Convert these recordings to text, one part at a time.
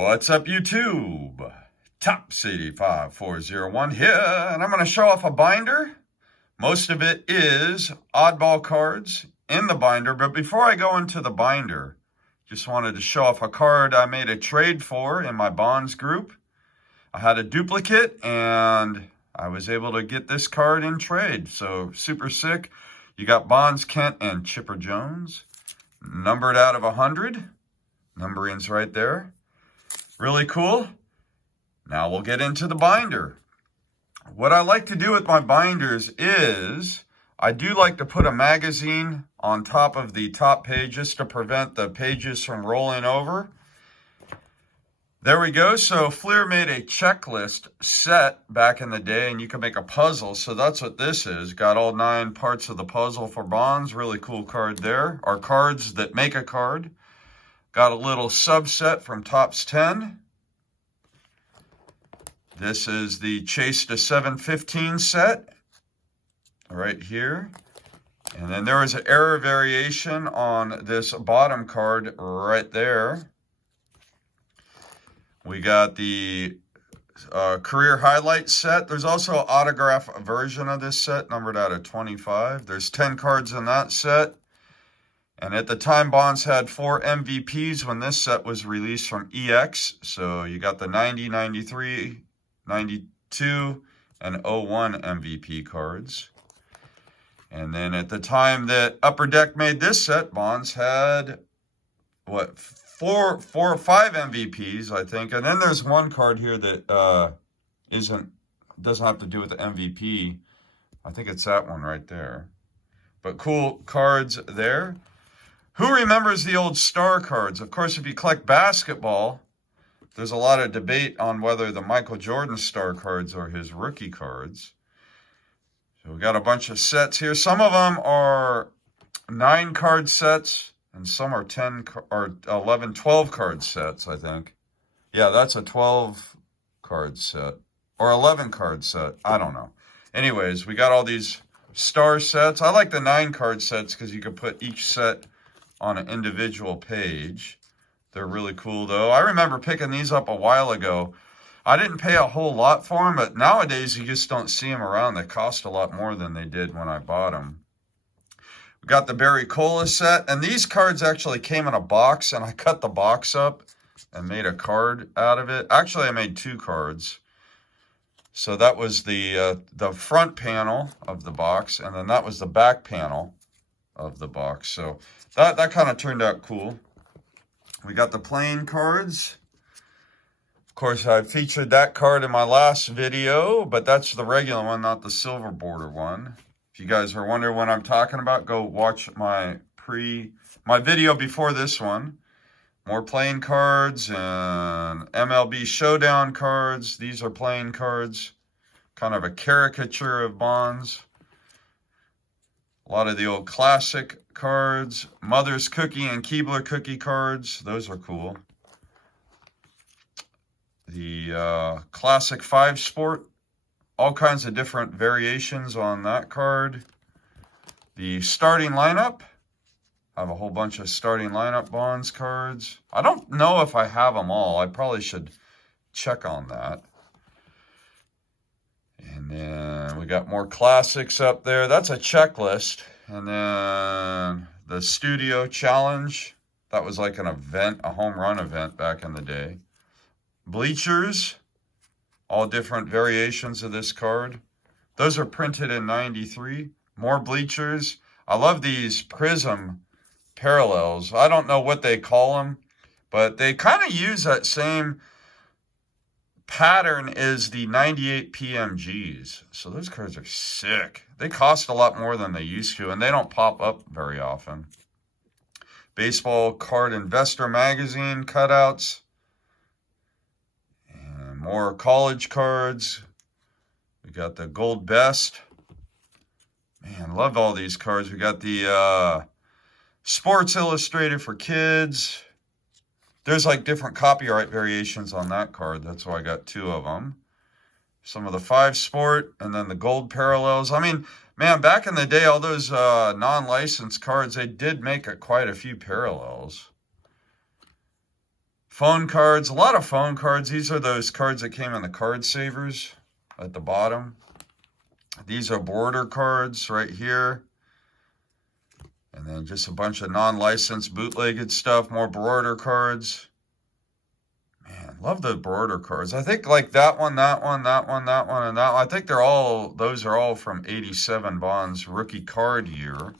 What's up, YouTube? Tops85401 here, and I'm going to show off a binder. Most of it is oddball cards in the binder, but before I go into the binder, just wanted to show off a card I made a trade for in my bonds group. I had a duplicate, and I was able to get this card in trade, so super sick. You got Bonds, Kent, and Chipper Jones, numbered out of 100. Numbering's right there. Really cool. Now we'll get into the binder. What I like to do with my binders is I do like to put a magazine on top of the top pages to prevent the pages from rolling over. There we go. So Fleer made a checklist set back in the day, and you can make a puzzle. So that's what this is. Got all 9 parts of the puzzle for bonds. Really cool card there. Our cards that make a card. Got a little subset from Topps 10. This is the Chase to 715 set right here. And then there was an error variation on this bottom card right there. We got the career highlight set. There's also an autograph version of this set, numbered out of 25. There's 10 cards in that set. And at the time, Bonds had 4 MVPs when this set was released from EX. So you got the 90, 93, 92, and 01 MVP cards. And then at the time that Upper Deck made this set, Bonds had, what, 4 or 5 MVPs, I think. And then there's one card here that doesn't have to do with the MVP. I think it's that one right there. But cool cards there. Who remembers the old star cards? Of course, if you collect basketball, there's a lot of debate on whether the Michael Jordan star cards are his rookie cards. So we got a bunch of sets here. Some of them are 9 card sets, and some are 10 or 11, 12 card sets, I think. Yeah, that's a 12 card set or 11 card set. I don't know. Anyways, we got all these star sets. I like the 9 card sets because you can put each set on an individual page. They're really cool, though. I remember picking these up a while ago. I didn't pay a whole lot for them, but nowadays you just don't see them around. They cost a lot more than they did when I bought them. We got the Barry Cola set, and these cards actually came in a box, and I cut the box up and made a card out of it. Actually, I made 2 cards. So that was the front panel of the box, and then that was the back panel of the box. So that kind of turned out cool. We got the plain cards. Of course, I featured that card in my last video, but that's the regular one, not the silver border one. If you guys are wondering what I'm talking about, go watch my video before this one. More plain cards and MLB Showdown cards. These are plain cards. Kind of a caricature of Bonds. A lot of the old classic cards. Mother's Cookie and Keebler Cookie cards. Those are cool. The classic 5 Sport. All kinds of different variations on that card. The starting lineup. I have a whole bunch of starting lineup Bonds cards. I don't know if I have them all. I probably should check on that. And then we got more classics up there. That's a checklist. And then the Studio Challenge. That was like an event, a home run event back in the day. Bleachers. All different variations of this card. Those are printed in 93. More bleachers. I love these prism parallels. I don't know what they call them, but they kind of use that same pattern as the 98 PMGs. So those cards are sick. They cost a lot more than they used to, and they don't pop up very often. Baseball Card Investor Magazine cutouts. And more college cards. We got the Gold Best. Man, love all these cards. We got the Sports Illustrated for kids. There's like different copyright variations on that card. That's why I got 2 of them. Some of the 5 Sport and then the gold parallels. I mean, man, back in the day, all those non-licensed cards, they did make quite a few parallels. Phone cards, a lot of phone cards. These are those cards that came in the card savers at the bottom. These are border cards right here. And then just a bunch of non-licensed bootlegged stuff, more border cards. Man, love the border cards. I think like that one, that one, that one, that one, and that one. I think those are all from 87 Bond's rookie card year.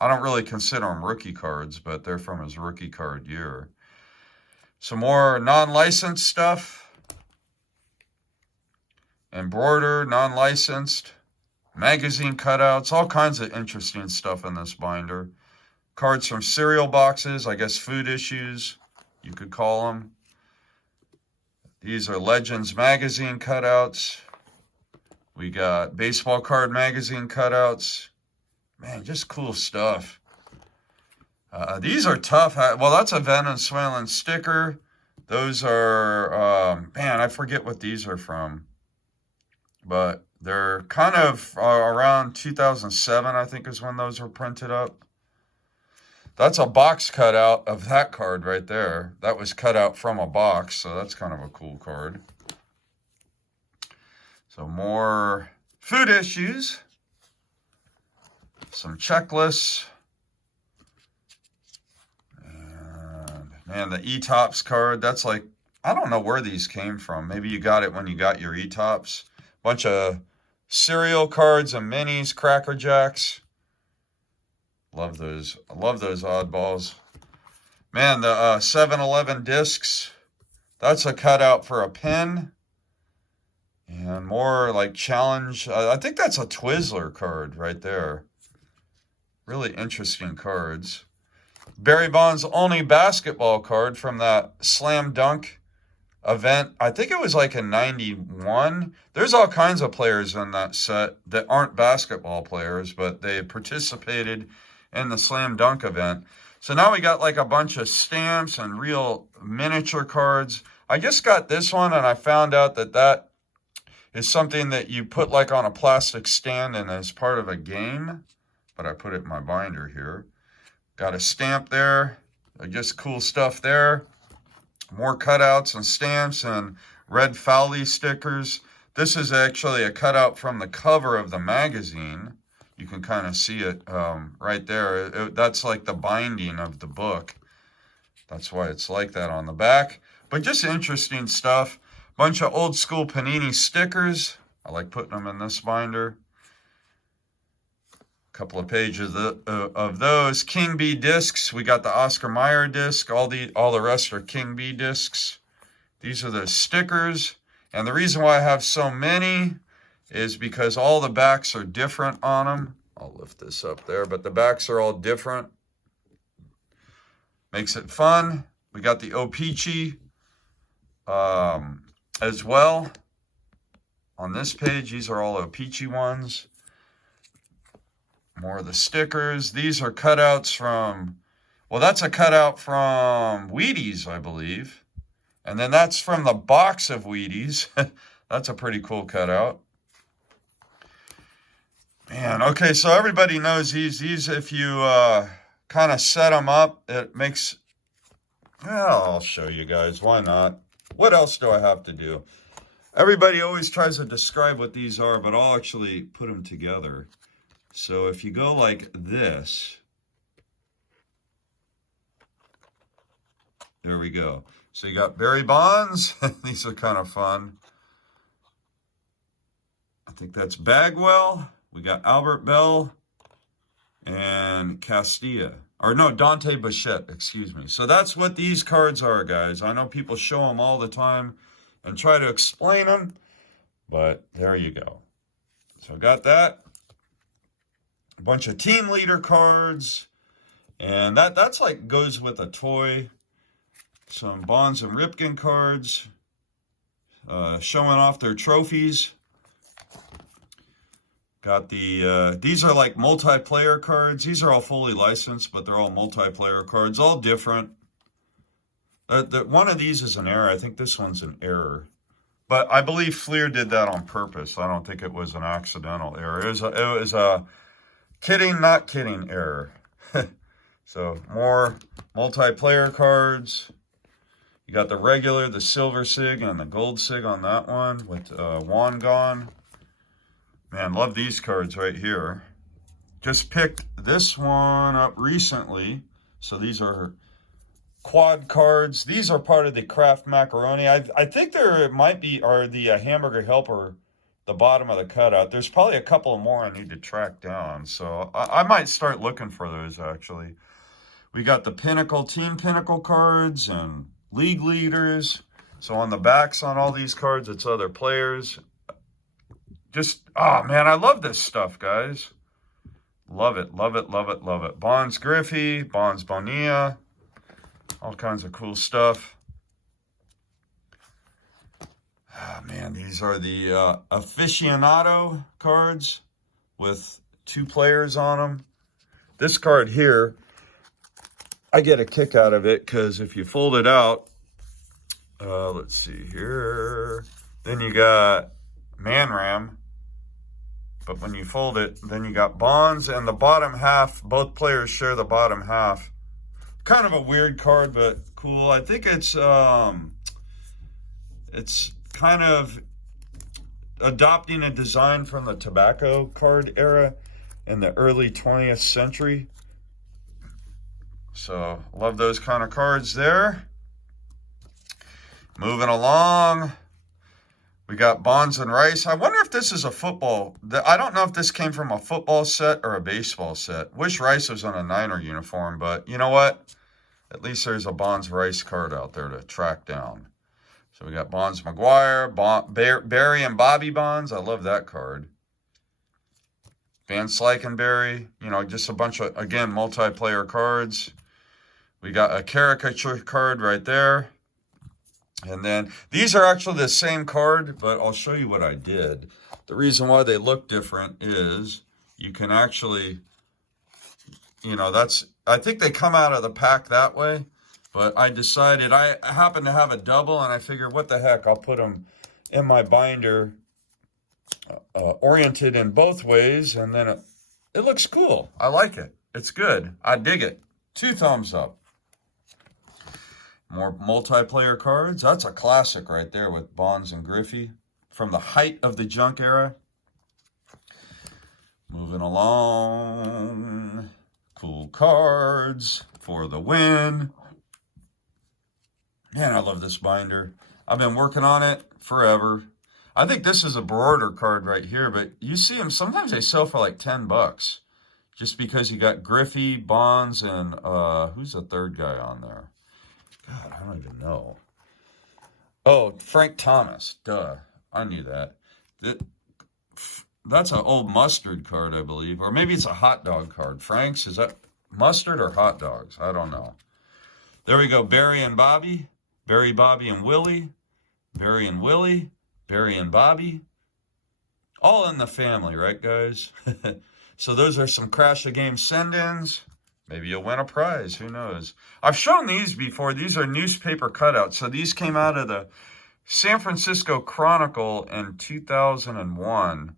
I don't really consider them rookie cards, but they're from his rookie card year. Some more non-licensed stuff. Embroidered, non-licensed. Magazine cutouts, all kinds of interesting stuff in this binder. Cards from cereal boxes, I guess food issues, you could call them. These are Legends magazine cutouts. We got baseball card magazine cutouts. Man, just cool stuff. These are tough. Well, that's a Venezuelan sticker. Those are, man, I forget what these are from. But they're kind of around 2007, I think, is when those were printed up. That's a box cutout of that card right there. That was cut out from a box, so that's kind of a cool card. So more food issues. Some checklists. And, man, the E-Tops card, that's like, I don't know where these came from. Maybe you got it when you got your E-Tops. Bunch of cereal cards and minis, Cracker Jacks. Love those. I love those oddballs. Man, the 7-Eleven discs. That's a cutout for a pin. And more like challenge. I think that's a Twizzler card right there. Really interesting cards. Barry Bonds' only basketball card from that Slam Dunk event. I think it was like in 91. There's all kinds of players in that set that aren't basketball players, but they participated in the Slam Dunk event. So now we got like a bunch of stamps and real miniature cards. I just got this one and I found out that that is something that you put like on a plastic stand and as part of a game. But I put it in my binder here. Got a stamp there. Just cool stuff there. More cutouts and stamps and red Fowley stickers. This is actually a cutout from the cover of the magazine. You can kind of see it right there. That's like the binding of the book. That's why it's like that on the back. But just interesting stuff. Bunch of old school Panini stickers. I like putting them in this binder. Couple of pages of those. King Bee discs. We got the Oscar Mayer disc. All the rest are King Bee discs. These are the stickers. And the reason why I have so many is because all the backs are different on them. I'll lift this up there, but the backs are all different. Makes it fun. We got the O-Pee-Chee as well. On this page, these are all O-Pee-Chee ones. More of the stickers. These are cutouts from, well, that's a cutout from Wheaties, I believe. And then that's from the box of Wheaties. That's a pretty cool cutout. Man, okay, so everybody knows these if you kind of set them up, it makes, well, I'll show you guys. Why not? What else do I have to do? Everybody always tries to describe what these are, but I'll actually put them together. So if you go like this, there we go. So you got Barry Bonds. These are kind of fun. I think that's Bagwell. We got Albert Bell and Castilla. Or no, Dante Bichette, excuse me. So that's what these cards are, guys. I know people show them all the time and try to explain them, but there you go. So I got that. A bunch of team leader cards, and that's like goes with a toy. Some Bonds and Ripken cards, showing off their trophies. Got the these are like multiplayer cards. These are all fully licensed, but they're all multiplayer cards, all different. One of these is an error. I think this one's an error, but I believe Fleer did that on purpose. I don't think it was an accidental error. It was a kidding, not kidding error. So more multiplayer cards. You got the regular, the silver sig, and the gold sig on that one with Juan gone. Man, love these cards right here. Just picked this one up recently. So these are quad cards. These are part of the Kraft Macaroni. I think there might be, are the Hamburger Helper, the bottom of the cutout. There's probably a couple more I need to track down. So I might start looking for those, actually. We got the Pinnacle, Team Pinnacle cards and league leaders. So on the backs on all these cards, it's other players. Just, oh man, I love this stuff, guys. Love it, love it, love it, love it. Bonds Griffey, Bonds Bonilla, all kinds of cool stuff. Oh man, these are the aficionado cards with 2 players on them. This card here, I get a kick out of it because if you fold it out, let's see here, then you got Man Ram. But when you fold it, then you got Bonds, and the bottom half, both players share the bottom half. Kind of a weird card, but cool. I think it's kind of adopting a design from the tobacco card era in the early 20th century. So, love those kind of cards there. Moving along. We got Bonds and Rice. I wonder if this is a football. I don't know if this came from a football set or a baseball set. Wish Rice was on a Niner uniform, but you know what? At least there's a Bonds Rice card out there to track down. So we got Bonds McGuire, Barry and Bobby Bonds. I love that card. Van Slykenberry. You know, just a bunch of, again, multiplayer cards. We got a caricature card right there. And then these are actually the same card, but I'll show you what I did. The reason why they look different is you can actually, you know, I think they come out of the pack that way, but I decided, I happen to have a double, and I figured, what the heck, I'll put them in my binder, oriented in both ways, and then it looks cool. I like it. It's good. I dig it. 2 thumbs up. More multiplayer cards. That's a classic right there with Bonds and Griffey from the height of the junk era. Moving along. Cool cards for the win. Man, I love this binder. I've been working on it forever. I think this is a broader card right here, but you see them, sometimes they sell for like $10. Just because you got Griffey, Bonds, and who's the third guy on there? God, I don't even know. Oh, Frank Thomas. Duh. I knew that. That's an old mustard card, I believe. Or maybe it's a hot dog card. Frank's, is that mustard or hot dogs? I don't know. There we go. Barry and Bobby. Barry, Bobby, and Willie. Barry and Willie. Barry and Bobby. All in the family, right, guys? So those are some Crash the Game send-ins. Maybe you'll win a prize. Who knows? I've shown these before. These are newspaper cutouts. So these came out of the San Francisco Chronicle in 2001.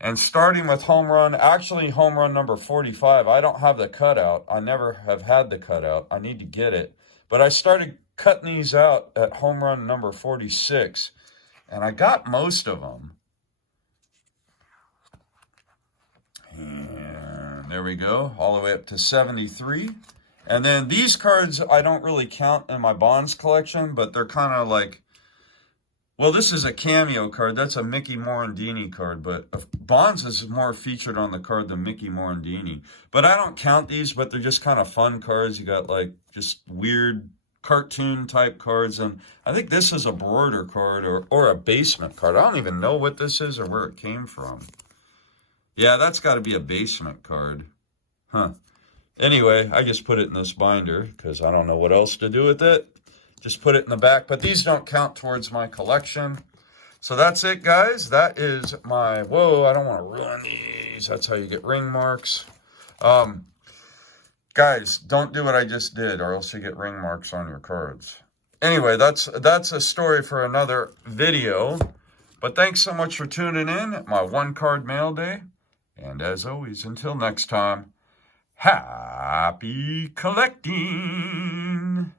And starting with home run, actually home run number 45. I don't have the cutout. I never have had the cutout. I need to get it. But I started cutting these out at home run number 46. And I got most of them. And there we go, all the way up to 73. And then these cards I don't really count in my Bonds collection, but they're kind of like, well, this is a cameo card. That's a Mickey Morandini card, but Bonds is more featured on the card than Mickey Morandini. But I don't count these, but they're just kind of fun cards. You got like just weird cartoon type cards, and I think this is a border card or a basement card. I don't even know what this is or where it came from. Yeah, that's got to be a basement card. Huh. Anyway, I just put it in this binder because I don't know what else to do with it. Just put it in the back. But these don't count towards my collection. So that's it, guys. That is my... Whoa, I don't want to ruin these. That's how you get ring marks. Guys, don't do what I just did or else you get ring marks on your cards. Anyway, that's a story for another video. But thanks so much for tuning in. My one card mail day. And as always, until next time, happy collecting!